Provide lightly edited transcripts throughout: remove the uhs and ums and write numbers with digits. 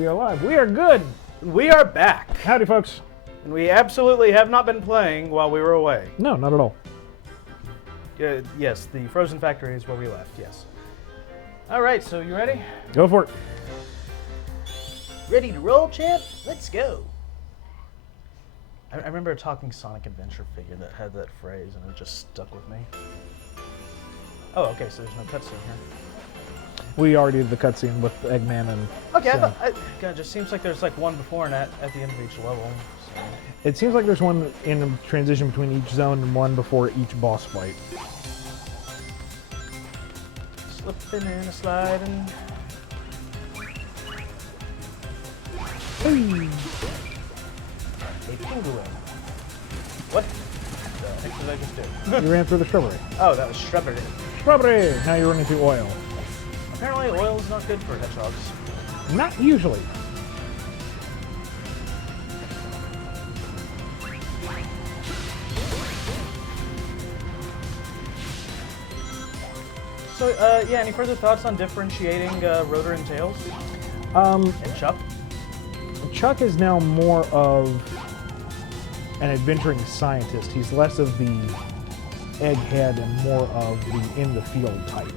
We are live. We are good. We are back. Howdy, folks. And we absolutely have not been playing while we were away. No, not at all. Yes, the Frozen Factory is where we left, yes. All right, so you ready? Go for it. Ready to roll, champ? Let's go. I remember a talking Sonic Adventure figure that had that phrase, and it just stuck with me. Oh, okay, so there's no cutscene here. We already did the cutscene with Eggman and... Okay, so. God, it just seems like there's like one before and at the end of each level. So. It seems like there's one in the transition between each zone and one before each boss fight. Slipping and a sliding. Hey. A penguin. What the heck did I just do? You ran through the shrubbery. Oh, that was shrubbery. Shrubbery! Now you're running through oil. Apparently oil is not good for hedgehogs. Not usually. So, yeah, any further thoughts on differentiating Rotor and Tails? And Chuck? Chuck is now more of an adventuring scientist. He's less of the egghead and more of the in-the-field type.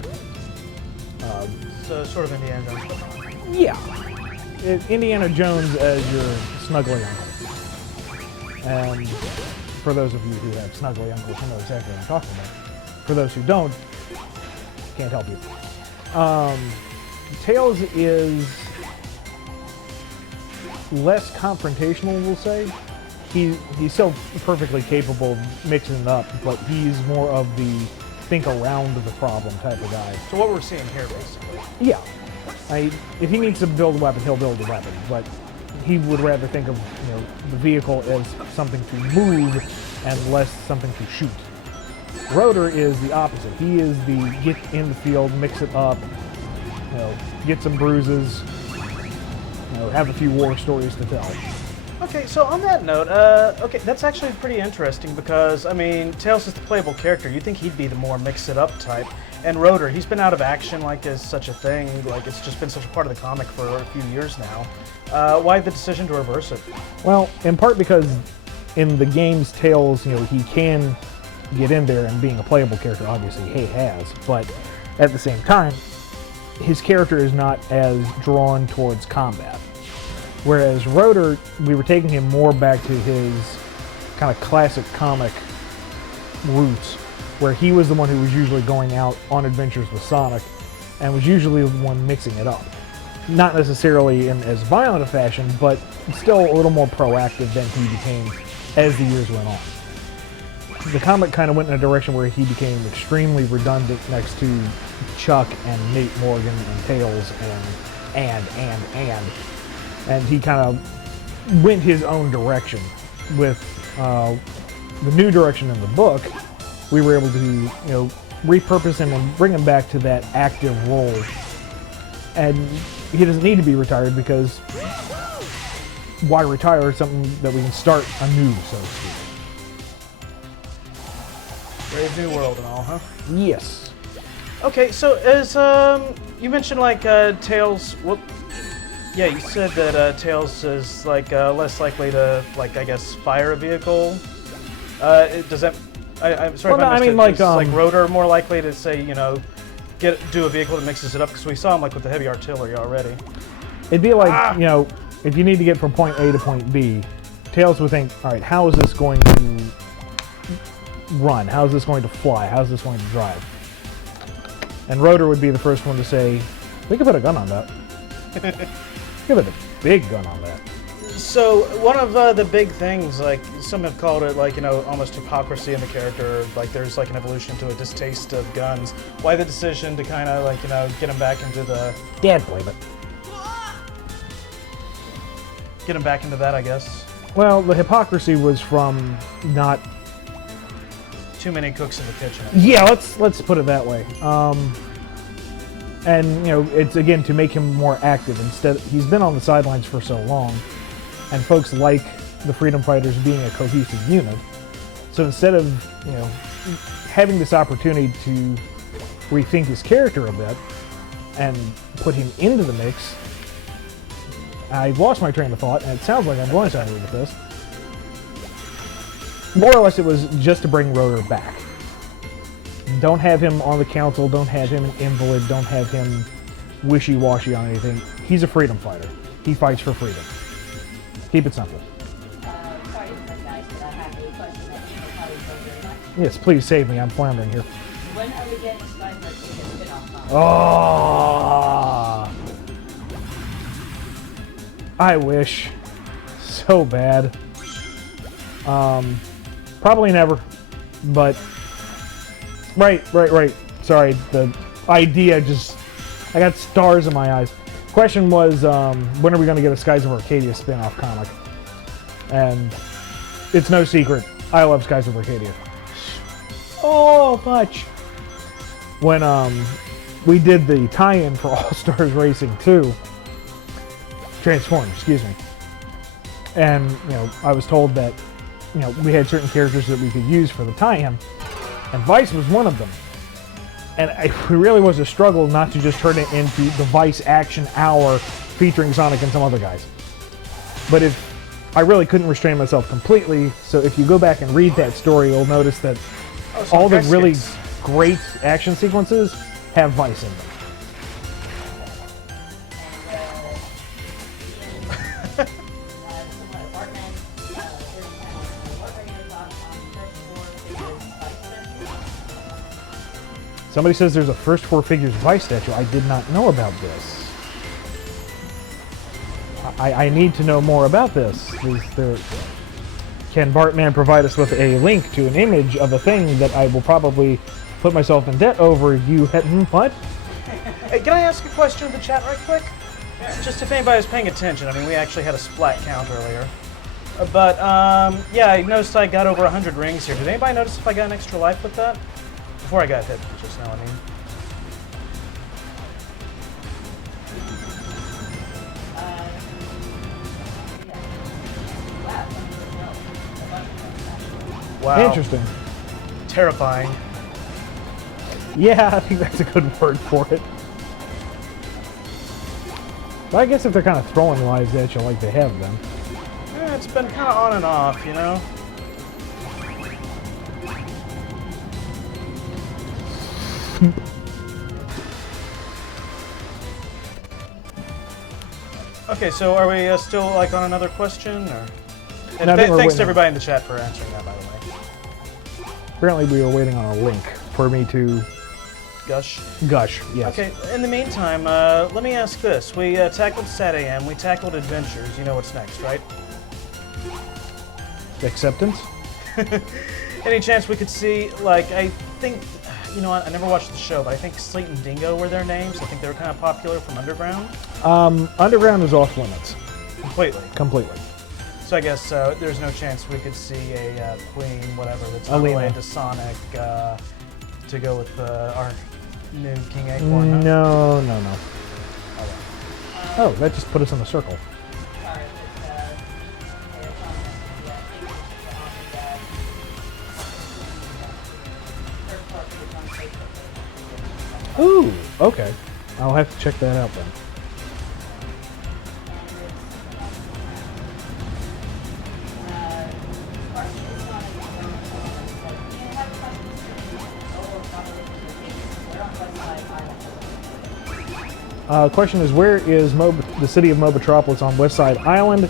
So, sort of Indiana Jones, but not. Yeah. Indiana Jones as your snuggly uncle. And for those of you who have snuggly uncles, you know exactly what I'm talking about. For those who don't, can't help you. Tails is less confrontational, we'll say. He's still perfectly capable of mixing it up, but he's more of the think around the problem type of guy. So what we're seeing here, basically. Yeah. If he needs to build a weapon, he'll build a weapon, but he would rather think of the vehicle as something to move and less something to shoot. Rotor is the opposite. He is the get in the field, mix it up, get some bruises, have a few war stories to tell. Okay, so on that note, okay, that's actually pretty interesting because, I mean, Tails is the playable character. You'd think he'd be the more mix-it-up type. And Rotor, he's been out of action like as such a thing, like it's just been such a part of the comic for a few years now. Why the decision to reverse it? Well, in part because in the game's Tails, he can get in there, and being a playable character, obviously he has, but at the same time, his character is not as drawn towards combat. Whereas Rotor, we were taking him more back to his kind of classic comic roots, where he was the one who was usually going out on adventures with Sonic, and was usually the one mixing it up. Not necessarily in as violent a fashion, but still a little more proactive than he became as the years went on. The comic kind of went in a direction where he became extremely redundant next to Chuck and Nate Morgan and Tails and he kind of went his own direction. With the new direction in the book, we were able to repurpose him and bring him back to that active role. And he doesn't need to be retired because why retire something that we can start anew, so to speak. Brave New World and all, huh? Yes. Okay, so as you mentioned, like Tails. Well, yeah, you said that Tails is like less likely to, like, I guess, fire a vehicle. Does that? I'm sorry if I missed it. Is, like Rotor more likely to say, do a vehicle that mixes it up? Because we saw him like with the heavy artillery already. It'd be like if you need to get from point A to point B, Tails would think, all right, how is this going to run? How is this going to fly? How is this going to drive? And Rotor would be the first one to say, we could put a gun on that. Give it a big gun on that. So one of the big things, like some have called it, like almost hypocrisy in the character. Like there's like an evolution to a distaste of guns. Why the decision to kind of like get him back into the Dad blame it. Get him back into that, I guess. Well, the hypocrisy was from not too many cooks in the kitchen. Yeah, let's put it that way. And it's again to make him more active. Instead, he's been on the sidelines for so long, and folks like the Freedom Fighters being a cohesive unit. So instead of having this opportunity to rethink his character a bit and put him into the mix, I've lost my train of thought, and it sounds like I'm going somewhere with this. More or less, it was just to bring Rotor back. Don't have him on the council, don't have him an invalid, don't have him wishy-washy on anything. He's a freedom fighter. He fights for freedom. Keep it simple. Sorry to cut guys, but I have a question that you will probably know very much. Yes, please save me. I'm floundering here. When are we getting Skies Arcadia spin-off? Oh, I wish so bad. Probably never, but right. Sorry, the idea just, I got stars in my eyes. Question was, when are we going to get a Skies of Arcadia spin-off comic? And it's no secret, I love Skies of Arcadia so much. When we did the tie-in for All Stars Racing 2, Transform, excuse me, and I was told that we had certain characters that we could use for the tie-in, and Vice was one of them. And it really was a struggle not to just turn it into the Vice Action Hour featuring Sonic and some other guys. But I really couldn't restrain myself completely, so if you go back and read that story, you'll notice that all the really great action sequences have Vice in them. Somebody says there's a first four figures Vice statue. I did not know about this. I need to know more about this. Can Bartman provide us with a link to an image of a thing that I will probably put myself in debt over? What? Hey, can I ask a question in the chat right quick? Just if anybody was paying attention. I mean, we actually had a splat count earlier. But, yeah, I noticed I got over 100 rings here. Did anybody notice if I got an extra life with that? Before I got hit just now, I mean. Wow. Interesting. Terrifying. Yeah, I think that's a good word for it. But I guess if they're kind of throwing lives at you like they have been. Yeah, it's been kind of on and off, you know? Okay, so are we still like on another question, or? And thanks to everybody in the chat for answering that, by the way. Apparently, we were waiting on a link for me to gush. Gush, yes. Okay. In the meantime, let me ask this: we tackled Sat AM, we tackled Adventures. You know what's next, right? Acceptance. Any chance we could see, like, I think, you know what, I never watched the show, but I think Sleet and Dingo were their names. I think they were kind of popular from Underground. Underground is off limits. Completely. So I guess there's no chance we could see a Queen, whatever, that's related to Sonic to go with our new King Acorn, huh? No. Oh, that just put us in a circle. Ooh, okay. I'll have to check that out then. Question is, where is the city of Mobotropolis on West Side Island?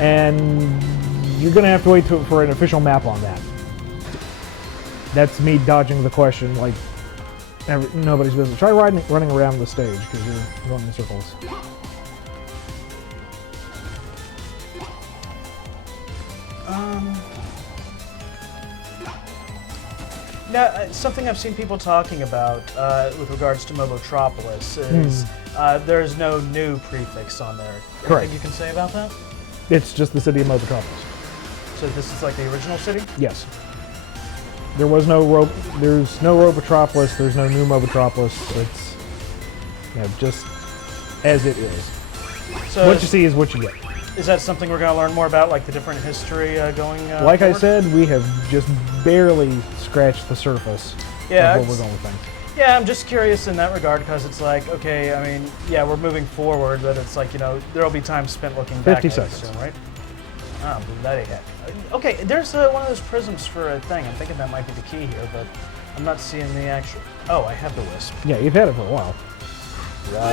And you're going to have to wait for an official map on that. That's me dodging the question like nobody's business. Try running around the stage because you're going in circles. Now, something I've seen people talking about with regards to Mobotropolis is there's no new prefix on there. Correct. Anything you can say about that? It's just the city of Mobotropolis. So this is like the original city? Yes. There's no Robotropolis, there's no new Mobotropolis. It's just as it is. So what you see is what you get. Is that something we're going to learn more about, like the different history going Like forward? I said, we have just barely scratched the surface of what we're going with things. Yeah, I'm just curious in that regard because it's like, okay, I mean, yeah, we're moving forward, but it's like, you know, there'll be time spent looking back. 50 I seconds. assume, right? Ah, bloody heck. Okay, there's one of those prisms for a thing. I'm thinking that might be the key here, but I'm not seeing the actual. Oh, I have the wisp. Yeah, you've had it for a while. Right.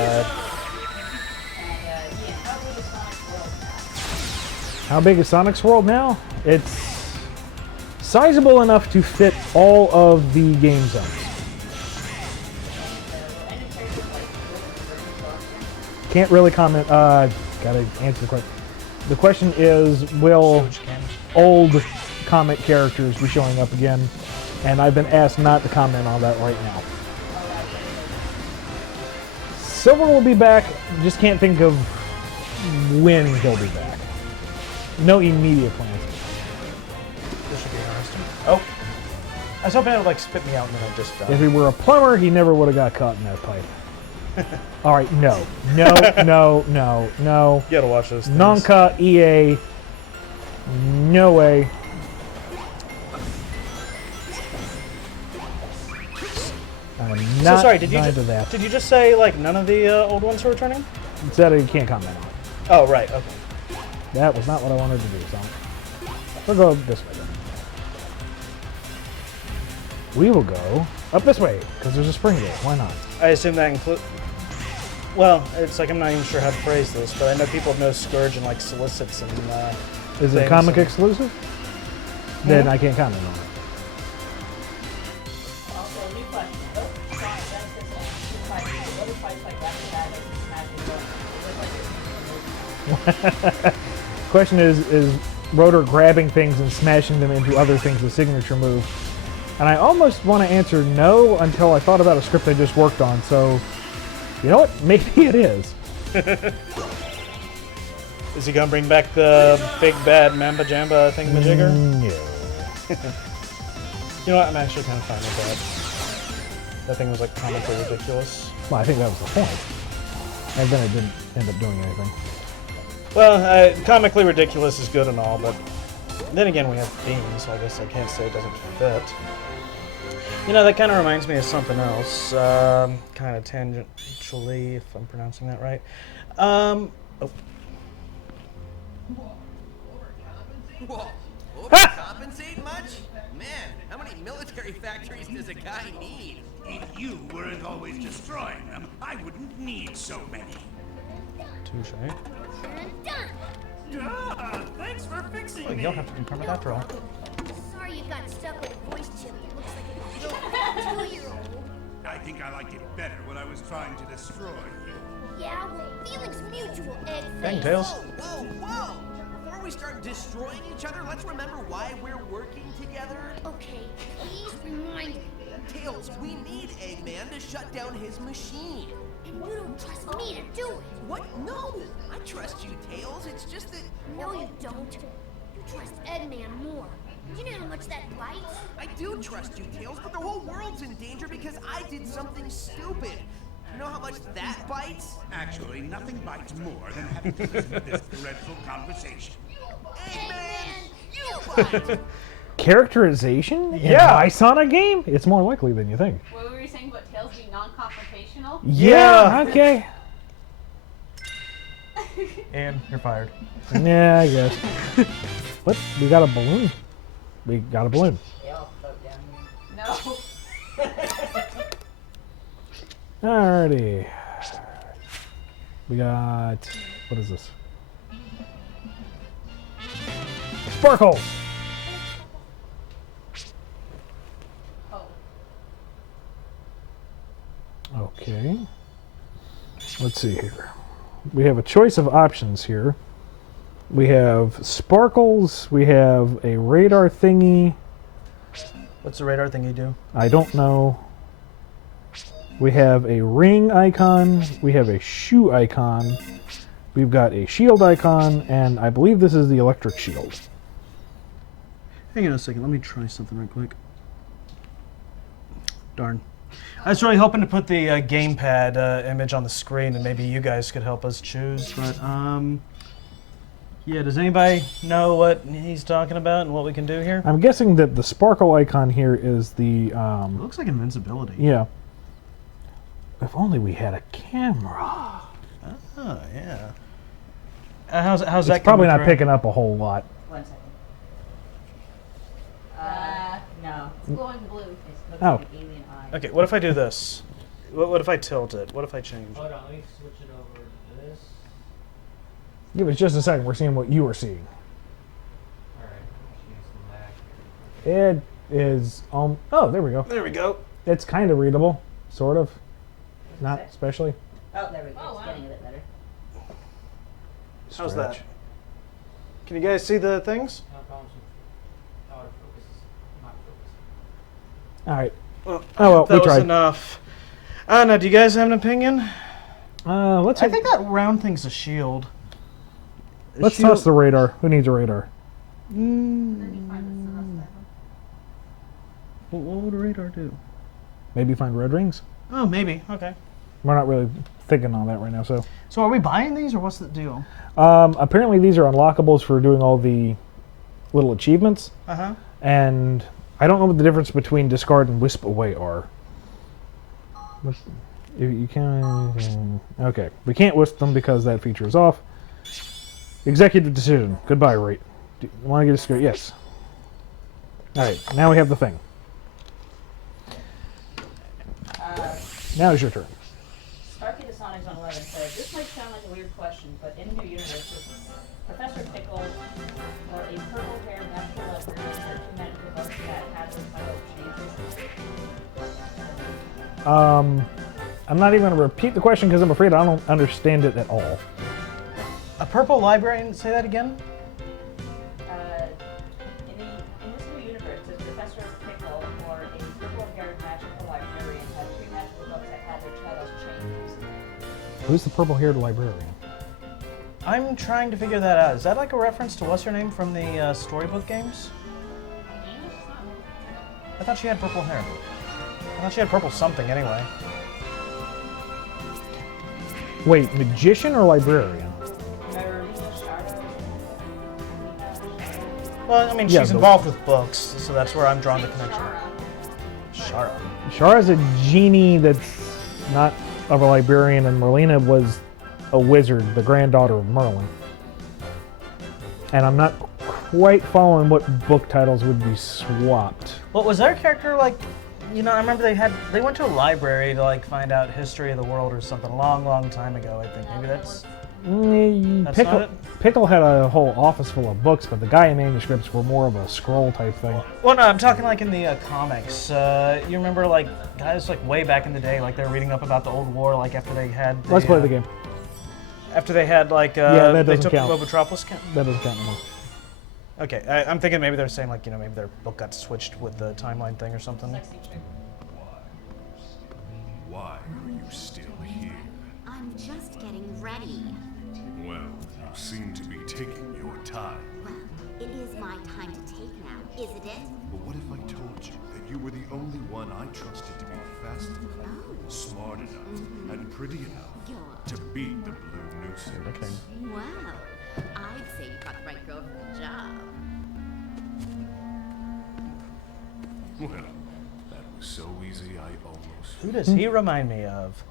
And yeah, how big is Sonic's world now? How big is Sonic's world now? It's sizable enough to fit all of the game zones. Any characters like Sonic? Can't really comment. Gotta answer the question. The question is, will Sewage cans. old comic characters be showing up again? And I've been asked not to comment on that right now. Silver will be back, just can't think of when he'll be back. No immediate plans. This should be interesting. Oh. I was hoping it would like spit me out and then I just died. If he were a plumber, he never would have got caught in that pipe. All right, no. No, no, no, no. You gotta watch those things. Nonka, EA, no way. I'm So not sorry, did you into that. did you just say like none of the old ones are returning? Said you can't comment on it. Oh, right. Okay. That was not what I wanted to do, so we'll go this way then. We will go up this way, because there's a spring there. Why not? I assume that include. Well, it's like I'm not even sure how to phrase this, but I know people know Scourge and like solicits and. Is it things comic and- exclusive? Then I can't comment on it. Also, new question. Oh, Sonic, that's this one. Two fights. What are fights like after that? Like smashing buttons? Is it like Question is Rotor grabbing things and smashing them into other things a signature move? And I almost want to answer no until I thought about a script I just worked on, so you know what? Maybe it is. Is he gonna bring back the big bad Mamba Jamba thingamajigger? No. You know what? I'm actually kind of fine with that. That thing was like comically ridiculous. Well, I think that was the point. And then it didn't end up doing anything. Well, comically ridiculous is good and all, but then again, we have themes, so I guess I can't say it doesn't fit. You know, that kind of reminds me of something else, kind of tangentially, if I'm pronouncing that right. Oh. Whoa, overcompensate much? Man, how many military factories does a guy need? If you weren't always destroying them, I wouldn't need so many. Touche. Thanks for fixing Oh, you don't have to confirm it after all. Sorry you got stuck with a voice chip. It looks like a 2-year-old. I think I liked it better when I was trying to destroy you. Yeah, well, feelings mutual, Egg Dang, Face. Tails. Whoa, whoa, whoa! Before we start destroying each other, let's remember why we're working together. Okay, please remind me. Tails, we need Eggman to shut down his machine. And you don't trust me to do it. What? No! I trust you, Tails. It's just that... No, you don't. You trust Eggman more. Do you know how much that bites? I do trust you, Tails, but the whole world's in danger because I did something stupid. You know how much that bites? Actually, nothing bites more than having to listen to this dreadful conversation. Eggman, you bite! Characterization? Yeah. In my Sonic game? It's more likely than you think. What were you saying about Tails being non-confrontational? Yeah, okay. And you're fired. Yeah, I guess. What? We got a balloon. We got a balloon. They all float down here. No. Alrighty. We got... What is this? Sparkle! Oh. Okay. Let's see here. We have a choice of options here. We have sparkles. We have a radar thingy. What's the radar thing you do? I don't know. We have a ring icon. We have a shoe icon. We've got a shield icon, and I believe this is the electric shield. Hang on a second. Let me try something real quick. Darn. I was really hoping to put the gamepad image on the screen, and maybe you guys could help us choose. But yeah. Does anybody know what he's talking about and what we can do here? I'm guessing that the sparkle icon here is the It looks like invincibility. yeah. If only we had a camera. Oh, yeah. How's that It's probably coming not through? picking up a whole lot. 1 second. No. It's glowing blue. It looks Oh. like alien eye. Okay, what if I do this? What if I tilt it? What if I change? Hold on, let me switch it over to this. Give us just a second. We're seeing what you were seeing. Alright, change some back. It is. Oh, there we go. There we go. It's kind of readable, sort of. Not especially. Oh, there we go. Oh, It's wow. getting a bit better. How's that? Stretch. Can you guys see the things? No problems with autofocus is not focusing. All right. Well, Oh, well, that we was tried. enough. Now, do you guys have an opinion? Let's. I think that round thing's a shield. Let's toss the radar. Who needs a radar? What would a radar do? Maybe find red rings. Oh, maybe. Okay. We're not really thinking on that right now. So, So are we buying these, or what's the deal? apparently these are unlockables for doing all the little achievements, Uh-huh. and I don't know what the difference between discard and wisp away are. You can. Okay, we can't wisp them because that feature is off. Executive decision. Goodbye, Rate. Do you want to get a script? Yes. All right, now we have the thing. Now it's your turn. Sparky the Sonics on 11 said, this might sound like a weird question, but in the new universe, Professor Pickle or a purple-haired natural librarian or two magical books that have the title changes? I'm not even going to repeat the question because I'm afraid I don't understand it at all. A purple librarian? Say that again? In this new universe, does Professor Pickle or a purple-haired magical librarian have two magical books that have their titles changed? Who's the purple-haired librarian? I'm trying to figure that out. Is that like a reference to what's her name from the Storybook games? I thought she had purple hair. I thought she had purple something anyway. Wait, magician or librarian? Well, I mean, Yeah, she's the- involved with books, so that's where I'm drawing the connection. Shara. Shara's a genie that's not of a librarian, and Merlina was a wizard, the granddaughter of Merlin. And I'm not quite following what book titles would be swapped. Well, was their character like, you know, I remember they went to a library to like find out history of the world or something a long, long time ago, I think. Maybe that's... That's Pickle, not it? Pickle had a whole office full of books, but the Gaia manuscripts were more of a scroll type thing. Well, no, I'm talking like in the comics. You remember like guys like way back in the day, like they were reading up about the old war, like after they had... Let's play the game. After they had like, Yeah, that they doesn't took count. Robotropolis. That doesn't count anymore. Okay, I'm thinking maybe they're saying like, you know, maybe their book got switched with the timeline thing or something. Why are you still here? I'm just getting ready. Well, you seem to be taking your time. Well, it is my time to take now, isn't it? But what if I told you that you were the only one I trusted to be fast enough, smart enough, and pretty enough to beat the Blue Nuisance? Well, I'd say you got the right girl for the job. Well, that was so easy I almost... Who does he remind me of?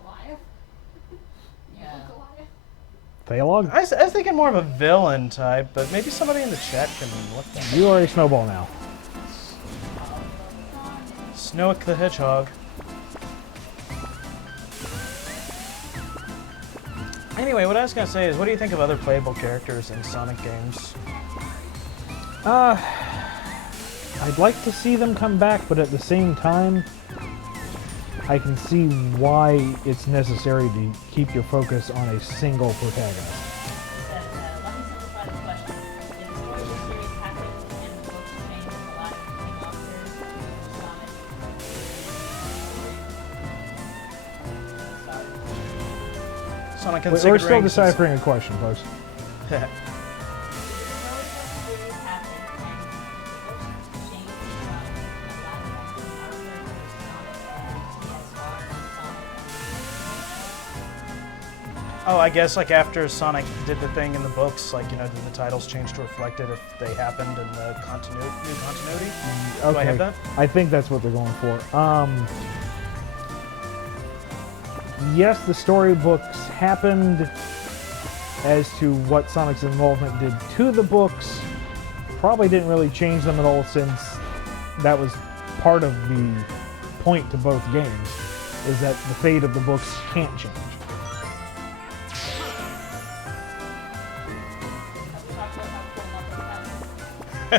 Thalog? I was thinking more of a villain type, but maybe somebody in the chat can look that up. You are a snowball now. Snowick the Hedgehog. Anyway, what I was gonna say is, what do you think of other playable characters in Sonic games? I'd like to see them come back, but at the same time, I can see why it's necessary to keep your focus on a single protagonist. Said, let me simplify the question. Did the story of the series happen and the books change with the last king officer? Sonic and We're Secret still Rings. deciphering a question, folks. Oh, I guess like after Sonic did the thing in the books, like, you know, did the titles change to reflect it if they happened in the new continuity? Do I have that? I think that's what they're going for. yes, the storybooks happened as to what Sonic's involvement did to the books. Probably didn't really change them at all, since that was part of the point to both games, is that the fate of the books can't change.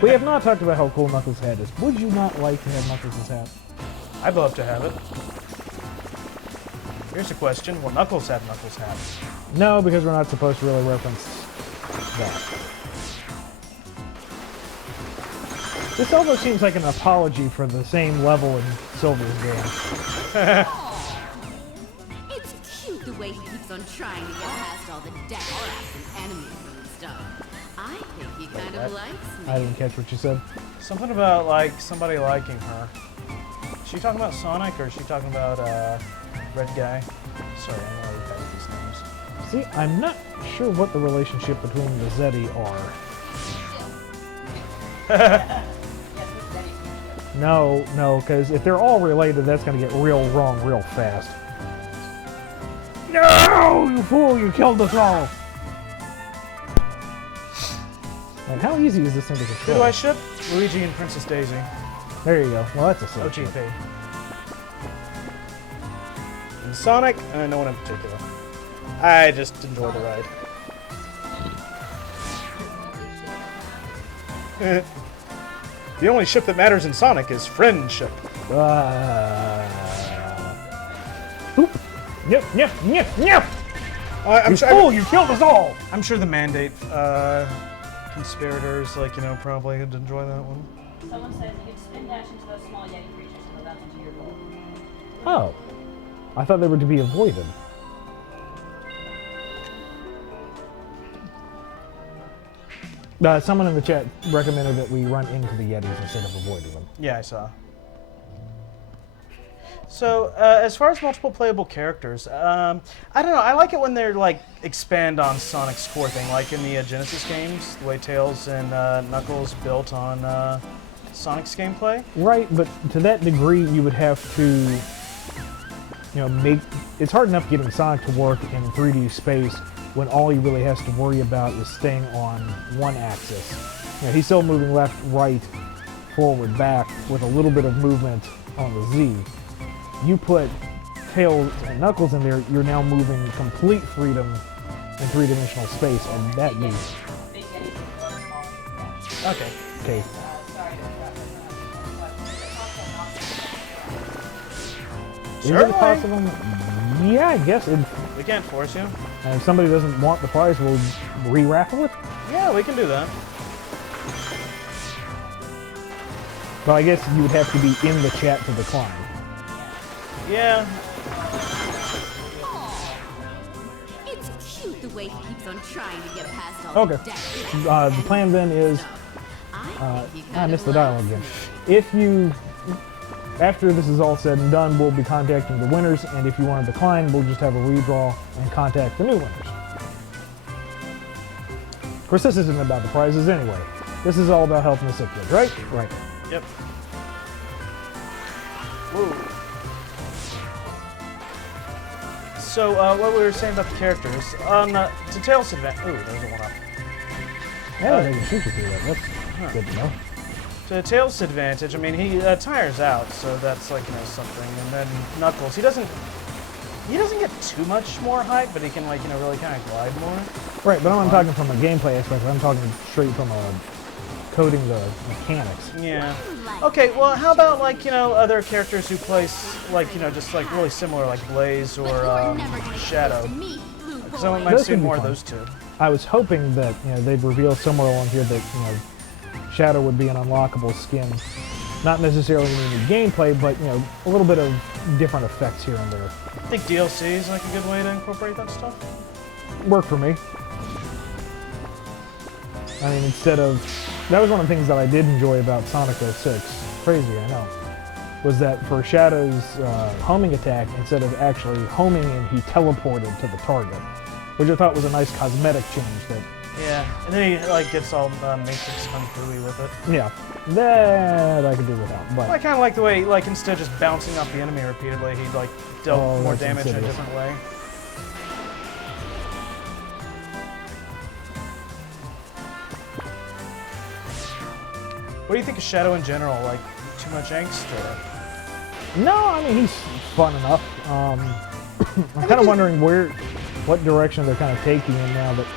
We have not talked about how cool Knuckles' hat is. Would you not like to have Knuckles' hat? I'd love to have it. Here's a question: will Knuckles have Knuckles' hat? No, because we're not supposed to really reference that. This almost seems like an apology for the same level in Silver's game. It's cute the way he keeps on trying to get past all the death traps and enemies and stuff. I think he kind of likes me. I didn't catch what you said. Something about like somebody liking her. Is she talking about Sonic or is she talking about Red Guy? Sorry, I'm not really bad at these names. See, I'm not sure what the relationship between the Zeddy are. No, because if they're all related, that's going to get real wrong real fast. No, you fool! You killed us all! And how easy is this thing to Who control? do I ship? Luigi and Princess Daisy. There you go. Well, that's a safe ship. OGP. And Sonic, no one in particular. I just enjoy the ride. The only ship that matters in Sonic is friendship. Oop. Yep. I'm You sure. fool! You killed us all! I'm sure the Mandate conspirators, like, probably would enjoy that one. Someone says you can spin dash into those small Yeti creatures and throw them into your goal. Oh. I thought they were to be avoided. Someone in the chat recommended that we run into the Yetis instead of avoiding them. Yeah, I saw. So, as far as multiple playable characters, I don't know. I like it when they're like expand on Sonic's core thing, like in the Genesis games, the way Tails and Knuckles built on Sonic's gameplay. Right, but to that degree, you would have to, make. It's hard enough getting Sonic to work in 3D space when all he really has to worry about is staying on one axis. He's still moving left, right, forward, back with a little bit of movement on the Z. You put Tails and Knuckles in there, you're now moving complete freedom in three-dimensional space, and that means... Big Yetis are very small and you can dash. Okay. Okay. Sorry to interrupt. Is it possible? Yeah, I guess. We can't force you. And if somebody doesn't want the prize, we'll re-raffle it? Yeah, we can do that. But I guess you would have to be in the chat to decline. Yeah. It's cute the way he keeps on trying to get past all Okay. the death traps. The plan then is... I missed the dialogue again. If you... After this is all said and done, we'll be contacting the winners, and if you want to decline, we'll just have a redraw and contact the new winners. Of course, this isn't about the prizes anyway. This is all about helping the sick kids, right? Right. Yep. Whoa. So, what we were saying about the characters, to Tails' advantage... Ooh, there's a one-up. Yeah, they can shoot you through that. That's good to know. To Tails' advantage, I mean, he tires out, so that's like, something. And then Knuckles, he doesn't get too much more height, but he can, like, really kind of glide more. Right, but I'm not talking from a gameplay aspect. I'm talking straight from coding the mechanics. Yeah. Okay, well, how about, like, other characters who play, like, just, like, really similar, like Blaze or Shadow? Because I might see more of those two. I was hoping that, they'd reveal somewhere along here that, Shadow would be an unlockable skin. Not necessarily in any gameplay, but, a little bit of different effects here and there. I think DLC is, like, a good way to incorporate that stuff. Worked for me. I mean, instead of... That was one of the things that I did enjoy about Sonic 06. Crazy, I know. Was that for Shadow's homing attack, instead of actually homing in, he teleported to the target. Which I thought was a nice cosmetic change that Yeah, and then he like gets all Matrix Kung Fu-y with it. Yeah, that I could do without. But I kind of like the way, like, instead of just bouncing off the enemy repeatedly, he like dealt more that's damage in a insidious. different way. What do you think of Shadow in general? Like, too much angst? Or? no, I mean he's fun enough. I'm kind of wondering what direction they're kind of taking him now that.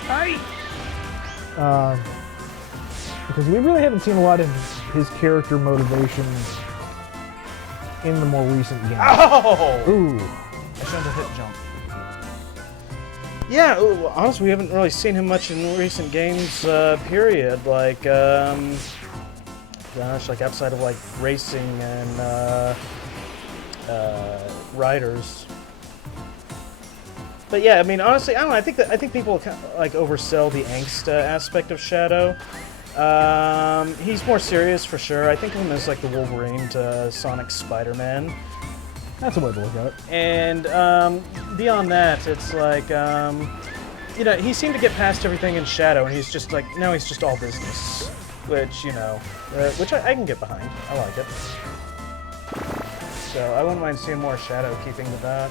Because we really haven't seen a lot of his character motivation in the more recent games. Oh! Ooh. I shouldn't have hit jump. Yeah, honestly, we haven't really seen him much in recent games, period. Like, gosh, like outside of like racing and riders. But yeah, I mean, honestly, I don't know. I think people kind of, like oversell the angst aspect of Shadow. He's more serious for sure. I think of him as like the Wolverine to Sonic Spider-Man. That's a way to look at it. And beyond that, it's like, you know, he seemed to get past everything in Shadow, and he's just like, now he's just all business. Which, you know, which I can get behind. I like it. So I wouldn't mind seeing more Shadow keeping to that.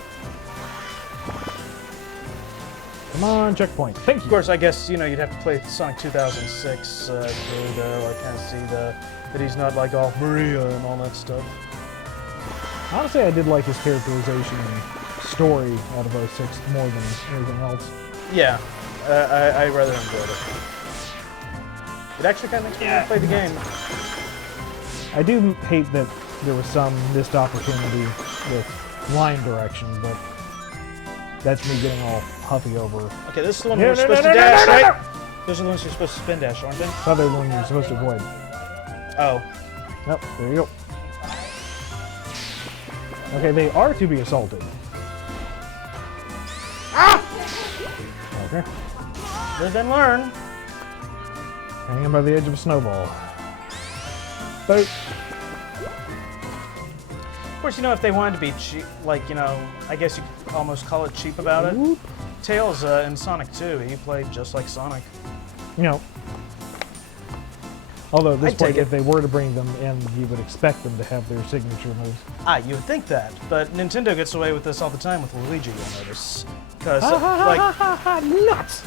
Come on, checkpoint. Thank Of you. course, I guess, you know, you'd have to play Sonic 2006 through to like kind of see that he's not like all Maria and all that stuff. Honestly, I did like his characterization and story out of 06 more than anything else. Yeah, I rather enjoyed it. It actually kind of makes me want to play the game. I do hate that there was some missed opportunity with line direction, but that's me getting all huffy over. Okay, this is the one we're supposed to dash, right? Those are the ones you're supposed to spin dash, aren't they? Other than you're supposed to avoid. Oh. Nope, there you go. Okay, they are to be assaulted. Ah! Okay. Live and learn. Hanging by the edge of a snowball. Boop. Of course, you know, if they wanted to be cheap, like, you know, I guess you could almost call it cheap about it. Whoop. Tails in Sonic 2, he played just like Sonic. You know. Although at this I'd point, take it. if they were to bring them in, you would expect them to have their signature moves. Ah, you would think that, but Nintendo gets away with this all the time with Luigi, you'll notice. Because, like, nuts!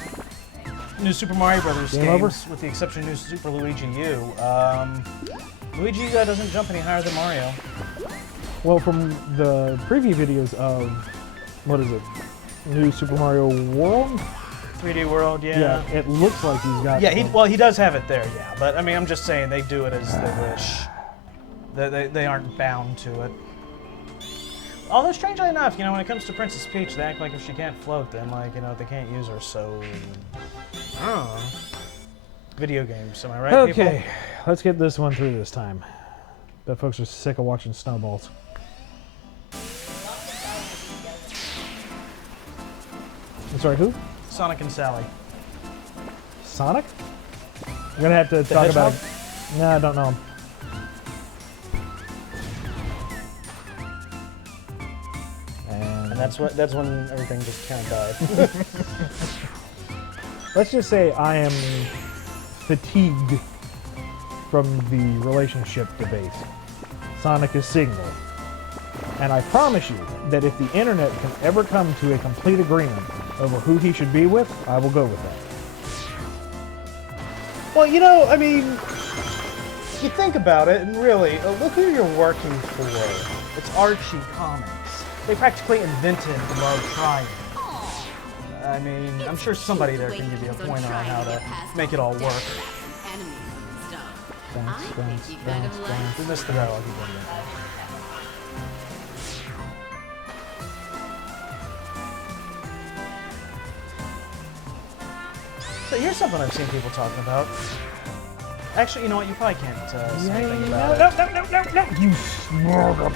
New Super Mario Brothers Game games, over? with the exception of New Super Luigi U, Luigi doesn't jump any higher than Mario. Well, from the preview videos of, what is it, New Super Mario World? 3D World, Yeah, it looks like he's got. Yeah, some- well, he does have it there, yeah. But I mean, I'm just saying they do it as they wish. They aren't bound to it. Although, strangely enough, you know, when it comes to Princess Peach, they act like if she can't float, then like, you know, they can't use her. So, I don't know. Video games, am I right? Okay, people? let's get this one through this time. Bet folks are sick of watching snowballs. I'm sorry, who? Sonic and Sally. Sonic? We're gonna have to talk about. No, I don't know. And that's when everything just kind of died. Let's just say I am fatigued from the relationship debate. Sonic is single. And I promise you that if the internet can ever come to a complete agreement over who he should be with, I will go with that. Well, you know, I mean, you think about it, and really, look who you're working for. It's Archie Comics. They practically invented love triangle. I mean, I'm sure somebody there can give you a pointer on how to make it all work. I think he kind of likes We missed the dialogue again. So here's something I've seen people talking about. Actually, you know what? You probably can't say anything about it. No, you smart.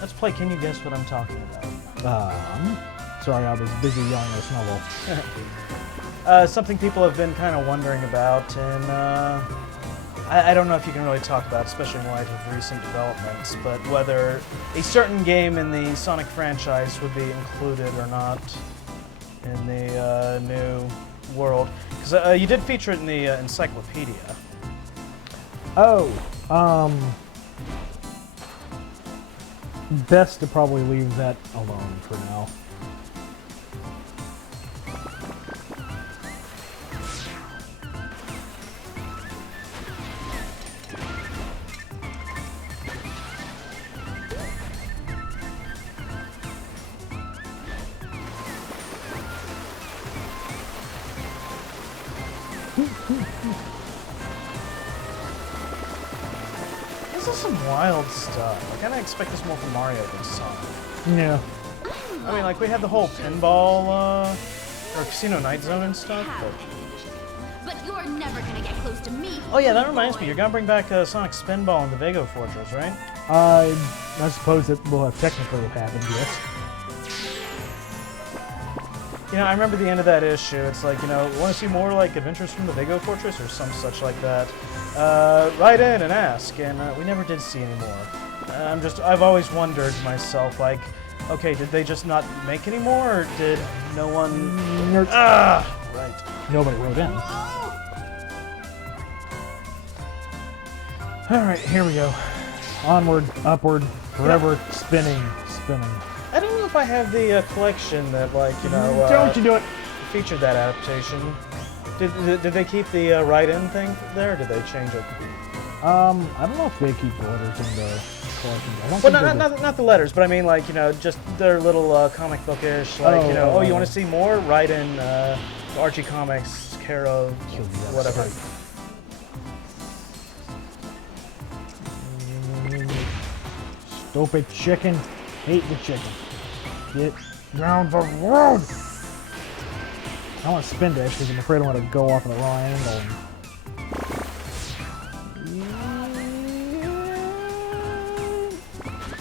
Let's play Can You Guess What I'm Talking About? Sorry, I was busy yelling at a snowball. Something people have been kind of wondering about, and I don't know if you can really talk about, especially in light of recent developments, but whether a certain game in the Sonic franchise would be included or not in the new world? Because you did feature it in the encyclopedia. Oh, best to probably leave that alone for now. This is some wild stuff. I kind of expect this more from Mario than Sonic. Yeah. I mean, like, we had the whole pinball, or Casino Night Zone and stuff, But you're never gonna get close to me. Oh yeah, that reminds me, you're gonna bring back Sonic Spinball and the Vago Fortress, right? I suppose it will have technically happened, yes. You know, I remember the end of that issue. It's like, you know, want to see more, like, adventures from the Vago Fortress or some such like that? Write in and ask, and we never did see any more. I've always wondered myself, like, okay, did they just not make any more, or did no one... Right. Nobody wrote in. Alright, here we go. Onward, upward, forever, spinning. I don't know if I have the collection that, like, you know... Don't you do it! Featured that adaptation. Did they keep the write-in thing there, or did they change it? I don't know if they keep the letters in the collection. I don't Well, think not the letters, but I mean, like, you know, just their little comic bookish, like, you know, you want to see more? Write in Archie Comics, care of, whatever. Stupid chicken. Hate the chicken. Get down the road! I want to spin dash because I'm afraid I want to go off at the wrong angle.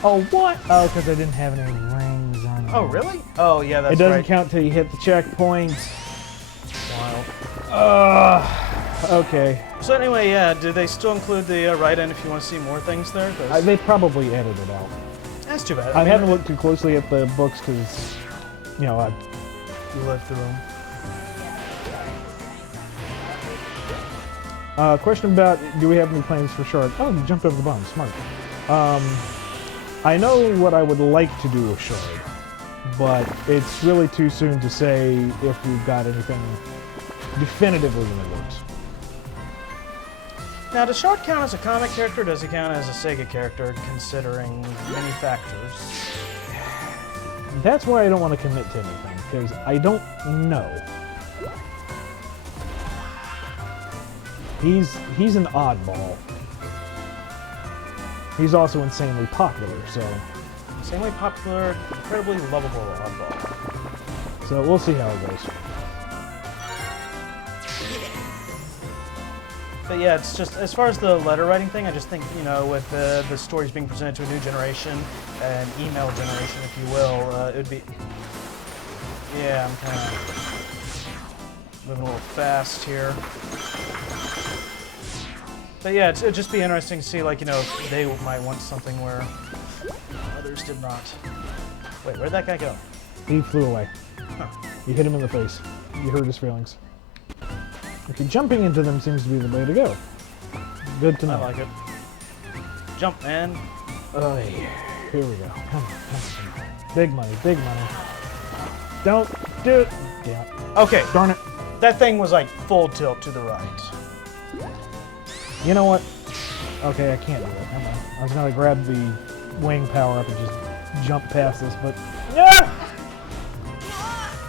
Oh, what? Oh, because I didn't have any rings on it. Oh, really? Oh, yeah, that's It doesn't right. count till you hit the checkpoint. Wild. Okay. So anyway, yeah, do they still include the write-in if you want to see more things there? 'Cause They probably edited it out. that's too bad. I mean, haven't looked too closely at the books because, you know, You lived through them. question about, do we have any plans for Shard? Oh, you jumped over the bomb. Smart. I know what I would like to do with Shard, but it's really too soon to say if we've got anything definitively in the works. Now, does Shard count as a comic character, or does he count as a Sega character, considering many factors? That's why I don't want to commit to anything, because I don't know. He's an oddball. He's also insanely popular, so... Insanely popular, incredibly lovable oddball. So we'll see how it goes. But yeah, it's just, as far as the letter writing thing, I just think, you know, with the stories being presented to a new generation, an email generation, if you will, it would be... Yeah, I'm kind of moving a little fast here. But yeah, it'd just be interesting to see, like, you know, if they might want something where others did not. Wait, where'd that guy go? He flew away. Huh. You hit him in the face. You hurt his feelings. Okay, jumping into them seems to be the way to go. Good to know. I like it. Jump, man. Oh, yeah. Here we go. Come on. Big money, big money. Don't do it. Damn it. Okay, Darn it. that thing was like full tilt to the right. You know what? Okay, I can't do it. Come on. I was gonna grab the wing power up and just jump past this, but... Yeah!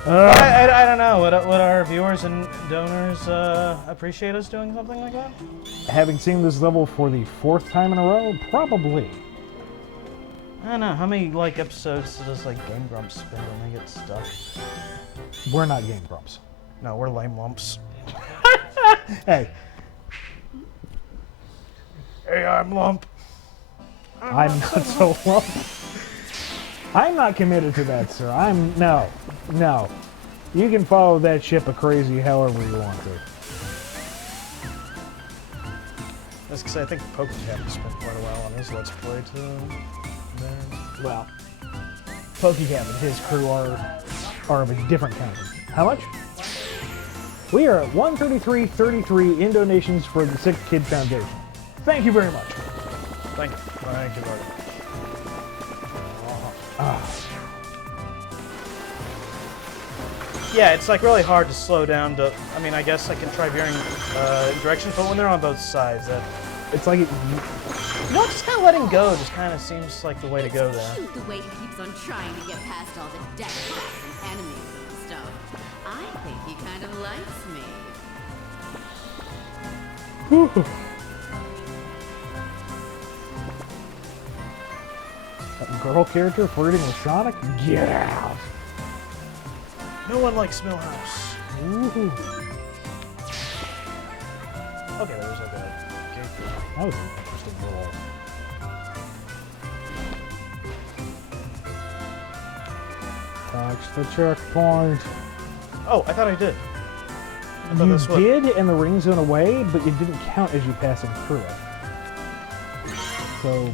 I don't know. Would our viewers and donors appreciate us doing something like that? Having seen this level for the 4th time in a row, probably. I don't know. How many like episodes does like Game Grumps spend when they get stuck? We're not Game Grumps. No, we're lame lumps. Hey, Hey, I'm Lump. I'm not so lump. I'm not committed to that, sir. No. You can follow that ship of crazy however you want to. That's because I think PokeCap spent quite a while on his Let's Play too. There. Well, PokeCap and his crew are of a different kind. How much? We are at 133.33 in donations for the Sick Kid Foundation. Thank you very much. Thank you. Thank you, buddy. Yeah, it's like really hard to slow down to. I mean, I guess I can try veering directions, but when they're on both sides, that. It's like Just kind of letting go just kind of seems like the way to go there. The way he keeps on trying to get past all the death traps and enemies and stuff. I think he kind of likes me. That girl character flirting with Sonic? Get out! No one likes Millhouse. Ooh. Okay, there's like a gate there. That was an interesting roll. Touch the checkpoint. Oh, I thought I did. I thought You that's what- did, and the rings went away, but it didn't count as you passing through it. So,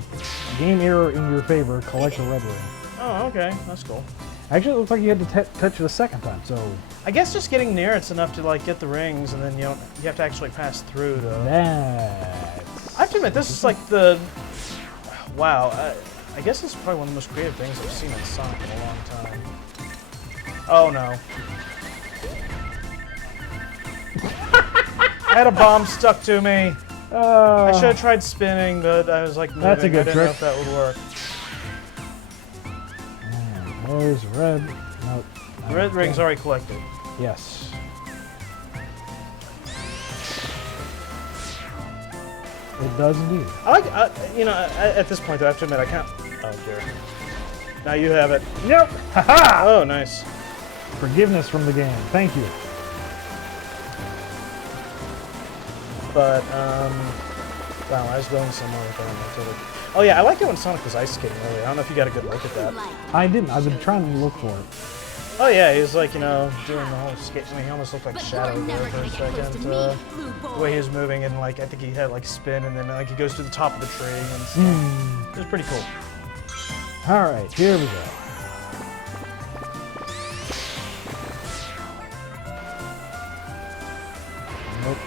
game error in your favor, collect a red ring. Oh, okay, that's cool. Actually, it looks like you had to touch it a second time, so I guess just getting near it's enough to like get the rings, and then you have to actually pass through to. that's... I have to admit, this is like the. Wow, I guess this is probably one of the most creative things I've seen in Sonic in a long time. Oh no. I had a bomb stuck to me. I should have tried spinning, but I was like, moving. That's a good I didn't know trick. if that would work. And there's red. Nope. The red ring's already collected. Yes. It does indeed. I like, at this point, though, I have to admit, I can't. Oh dear. Now you have it. Yep. Haha! Oh, nice. Forgiveness from the game. Thank you. But wow, I was going somewhere with that. Oh yeah, I liked it when Sonic was ice skating earlier. I don't know if you got a good look at that. I didn't. I've been trying to look for it. Oh yeah, he was like, doing the whole skate. I mean, he almost looked like But Shadow you're there never for a gonna get close second. to me, blue The boy. way he was moving, and like I think he had like spin, and then like he goes to the top of the tree, and stuff. It was pretty cool. All right, here we go. Nope.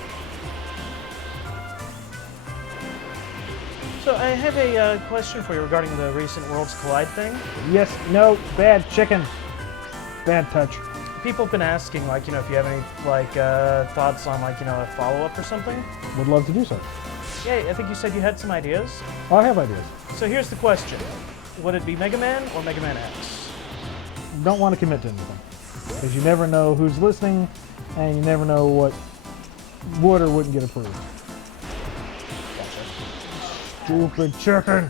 So I have a question for you regarding the recent Worlds Collide thing. Yes. No. Bad chicken. Bad touch. People have been asking, like, if you have any like thoughts on like a follow-up or something. Would love to do so. Yeah, I think you said you had some ideas. Oh, I have ideas. So here's the question: would it be Mega Man or Mega Man X? Don't want to commit to anything, because you never know who's listening, and you never know what would or wouldn't get approved. Stupid chicken.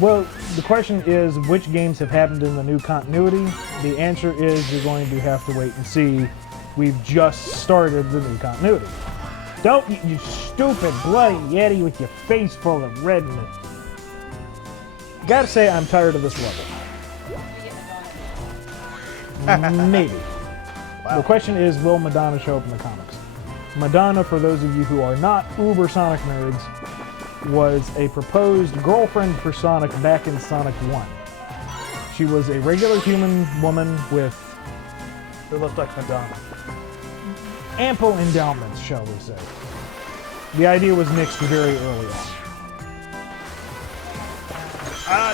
Well, the question is, which games have happened in the new continuity? The answer is you're going to have to wait and see. We've just started the new continuity. Don't, you stupid bloody Yeti with your face full of redness. Gotta say, I'm tired of this level. Maybe. Wow. The question is, will Madonna show up in the comics? Madonna, for those of you who are not uber Sonic nerds, was a proposed girlfriend for Sonic back in Sonic 1. She was a regular human woman with Who looked like Madonna? ample endowments, shall we say. The idea was nixed very early on.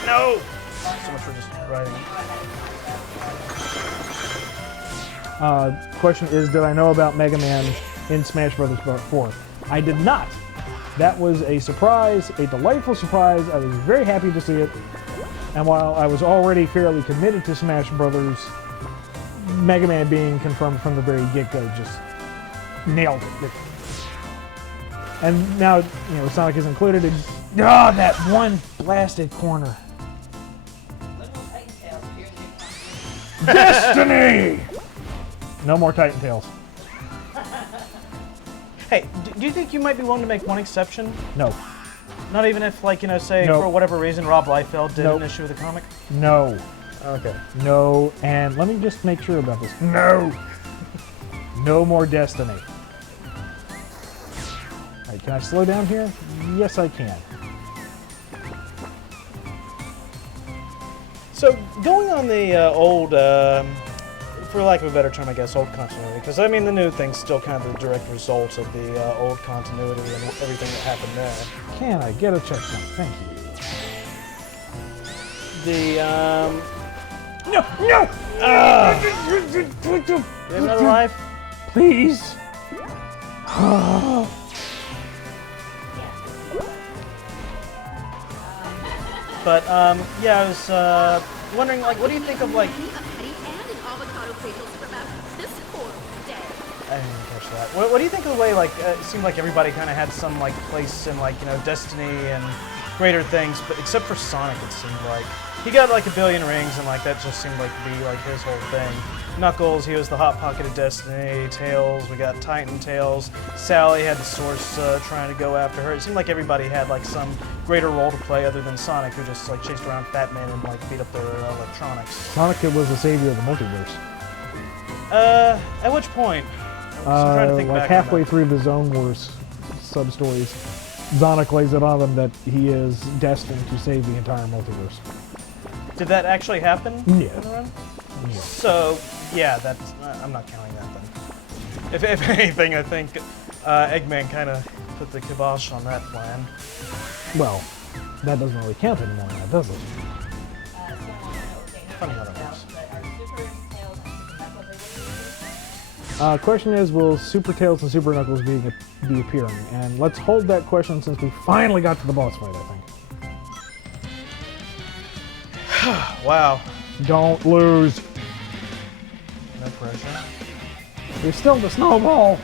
No! So much for just writing. Question is, did I know about Mega Man in Smash Bros. 4? I did not. That was a surprise, a delightful surprise. I was very happy to see it. And while I was already fairly committed to Smash Brothers, Mega Man being confirmed from the very get-go just nailed it. And now, Sonic is included in that one blasted corner. Little Titan Tales, here's your concept. Destiny! No more Titan Tales. Hey, do you think you might be willing to make one exception? No. Not even if, like, say, Nope. for whatever reason, Rob Liefeld did Nope. an issue with the comic? No. Okay. No. And let me just make sure about this. No. No more Destiny. Alright, can I slow down here? Yes, I can. So going on the old, for lack of a better term, I guess, old continuity, because I mean the new thing's still kind of the direct result of the old continuity and everything that happened there. Can I get a checkpoint? Thank you. The No! No! you have another life? Please! But yeah, I was wondering, like, what do you think of like? A petty and an avocado facials for about this horrible day. I didn't even catch that. What do you think of the way, like, it seemed like everybody kind of had some, like, place in, like, you know, Destiny and greater things, but except for Sonic, it seemed like. He got, like, 1 billion rings, and, like, that just seemed like to be, like, his whole thing. Knuckles, he was the Hot Pocket of Destiny. Tails, we got Titan Tails. Sally had the Source trying to go after her. It seemed like everybody had, like, some greater role to play other than Sonic, who just, like, chased around Fat Man and, like, beat up their electronics. Sonic was the savior of the multiverse. At which point? I'm trying to think Like back on halfway that. through the Zone Wars sub-stories, Sonic lays it on them that he is destined to save the entire multiverse. Did that actually happen? Yeah. In the run? Yeah. So, yeah, that's. I'm not counting that then. If anything, I think Eggman kind of put the kibosh on that plan. Well, that doesn't really count anymore now, does it? Funny how that works. Question is, will Super Tails and Super Knuckles be appearing? And let's hold that question since we finally got to the boss fight, I think. Wow. Don't lose. No pressure. You're still the snowball.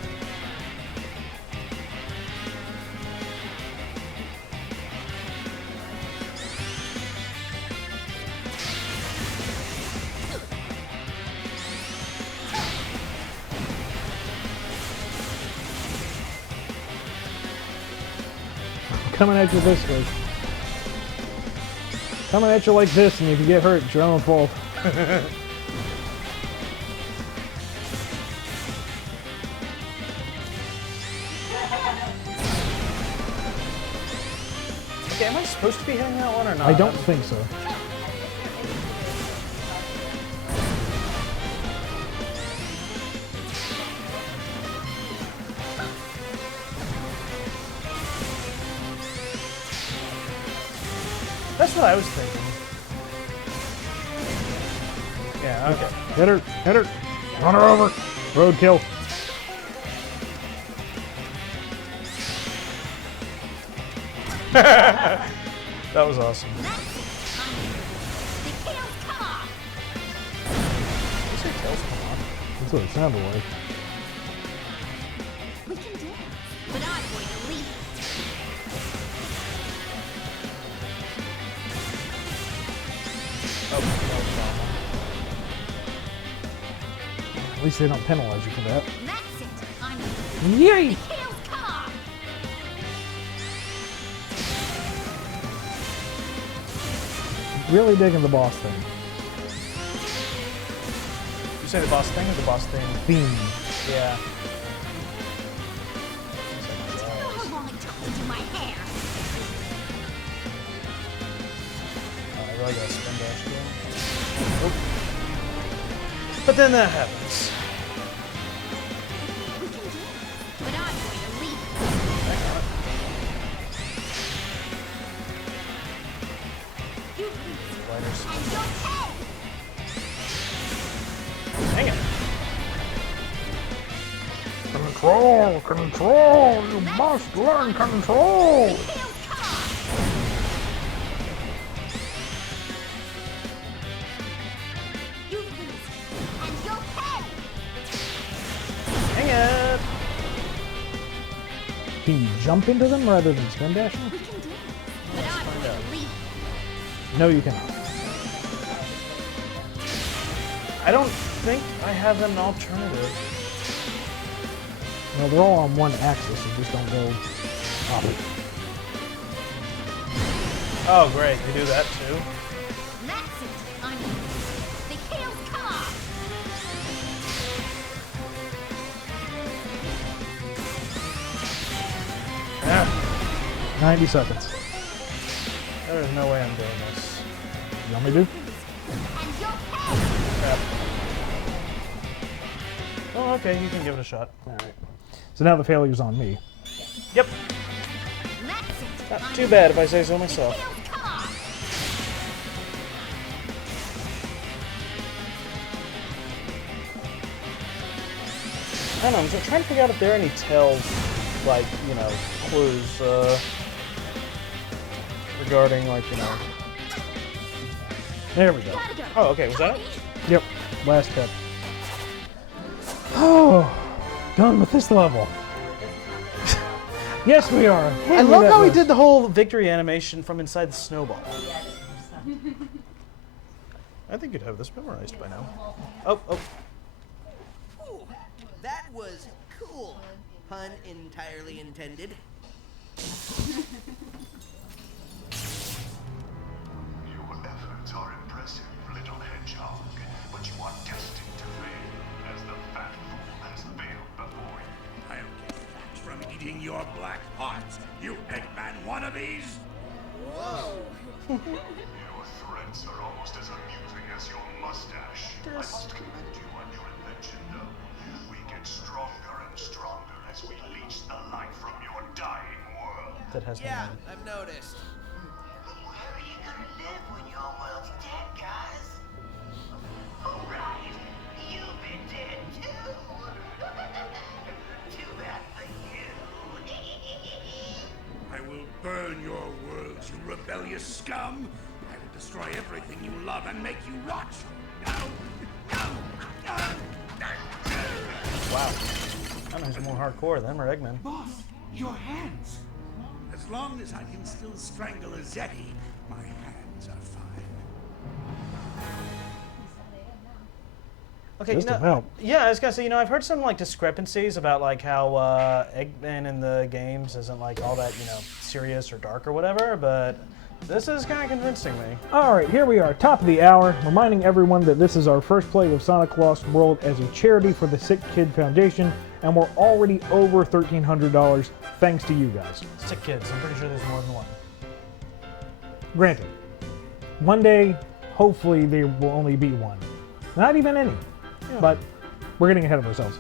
Coming at you this way. Coming at you like this, and if you get hurt, it's your own fault. Okay, am I supposed to be hitting that one or not? I don't think so. That's what I was thinking. Yeah, okay. Hit her! Hit her! Run her over! Roadkill. That was awesome. The tails come off. Did you say tails come off? That's what it sounded like. We can dance, but I'm going to leave. Oh, that was At least they don't penalize you for that. That's it. I'm Yay! the tails come off. Really digging the boss thing. Did you say the boss thing or the boss thing? Theme. Yeah. How long it took to do my hair. I really gotta spin dash again. Nope. But then that happens. We can dance, but I'm going to leave. You lose, Lighters. and you'll pay. Dang it. Control! Control! You must learn control! Tails come off. You lose, and you'll pay. Dang it. Can you jump into them rather than spin dashing? We can dance, but I'm going to leave. No, you cannot. I don't think I have an alternative. Well, they're all on one axis, so just don't go up. Oh, great. They do that too. That's it. I'm the tails come off. 90 seconds. There's no way I'm doing this. You want me to do? Crap. Oh, okay, you can give it a shot. Alright. So now the failure's on me. Yep. Not too bad if I say so myself. I don't know, I'm trying to figure out if there are any Tails, like, you know, clues, regarding, like, you know... There we go. Oh, okay, was that it? Yep. Last cut. Oh, done with this level. Yes, we are. I love how he did the whole victory animation from inside the snowball. I think you'd have this memorized by now. Oh, oh. Ooh, that was cool. Pun entirely intended. Your efforts are impressive, little hedgehog, but you are destined to fail, as the fat fool has failed before you. I'll get that from eating your black hearts, you Eggman wannabes! Whoa. Your threats are almost as amusing as your mustache. I must commend you on your invention, though. We get stronger and stronger as we leech the life from your dying world. That has no Yeah, name. I've noticed. Where are you gonna live when your world's dead, guys? Oh, right. You've been dead, too. Too bad for you. I will burn your worlds, you rebellious scum. I will destroy everything you love and make you rot. Wow. That one's more hardcore than or Eggman. Boss, your hands. As long as I can still strangle a Zeti, my hands are fine. Okay, Just you know, about. yeah, I was gonna say, you know, I've heard some like discrepancies about like how Eggman in the games isn't like all that, you know, serious or dark or whatever, but this is kind of convincing me. Alright, here we are, top of the hour, reminding everyone that this is our first play of Sonic Lost World as a charity for the Sick Kid Foundation, and we're already over $1,300 thanks to you guys. Sick kids, I'm pretty sure there's more than one. Granted, one day, hopefully there will only be one. Not even any, but we're getting ahead of ourselves.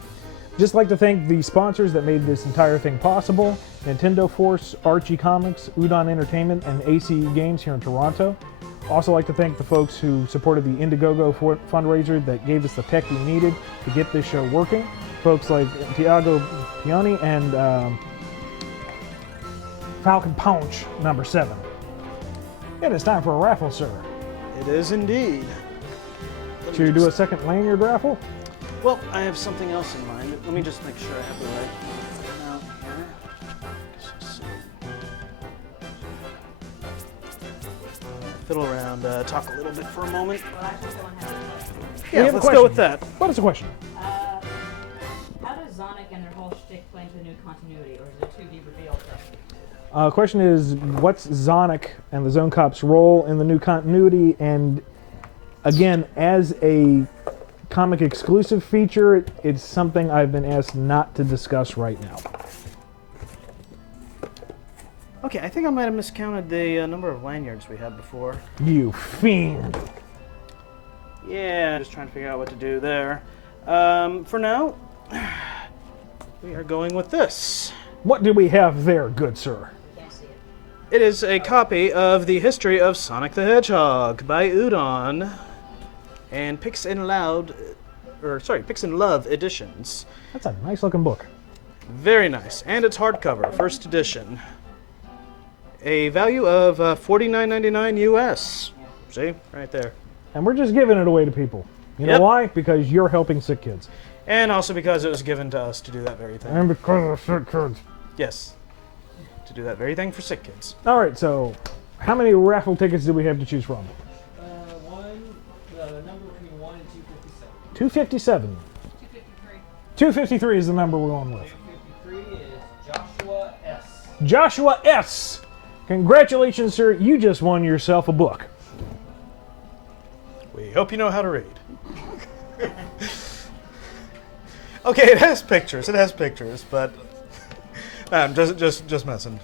Just like to thank the sponsors that made this entire thing possible: Nintendo Force, Archie Comics, Udon Entertainment, and ACE Games here in Toronto. Also like to thank the folks who supported the Indiegogo fundraiser that gave us the tech we needed to get this show working. Folks like Tiago Pioni and Falcon Punch number 7. It is time for a raffle, sir. It is indeed. Should we do a second lanyard raffle? Well, I have something else in mind. Let me just make sure I have the right amount here. Let's see. Fiddle around, talk a little bit for a moment. Well, actually, someone has a question. Yeah, have a let's go with question. that. What is the question? How does Sonic and their whole shtick play into the new continuity, or is it to be revealed yet? Question is, what's Sonic and the Zone Cop's role in the new continuity? And again, as a comic exclusive feature, it's something I've been asked not to discuss right now. Okay, I think I might have miscounted the number of lanyards we had before. You fiend. Yeah, just trying to figure out what to do there. For now, we are going with this. What do we have there, good sir? Can't see it. It is a copy of The History of Sonic the Hedgehog by Udon and Pix and Love editions. That's a nice looking book. Very nice. And it's hardcover, first edition. A value of $49.99 US. See? Right there. And we're just giving it away to people. You Yep. know why? Because you're helping sick kids. And also because it was given to us to do that very thing. And because of sick kids. Yes. To do that very thing for sick kids. Alright, so how many raffle tickets do we have to choose from? The number between 1 and 257. 257. 253. 253 is the number we're going with. 253 is Joshua S. Joshua S. Congratulations, sir. You just won yourself a book. We hope you know how to read. Okay, it has pictures. It has pictures, but I'm just messing.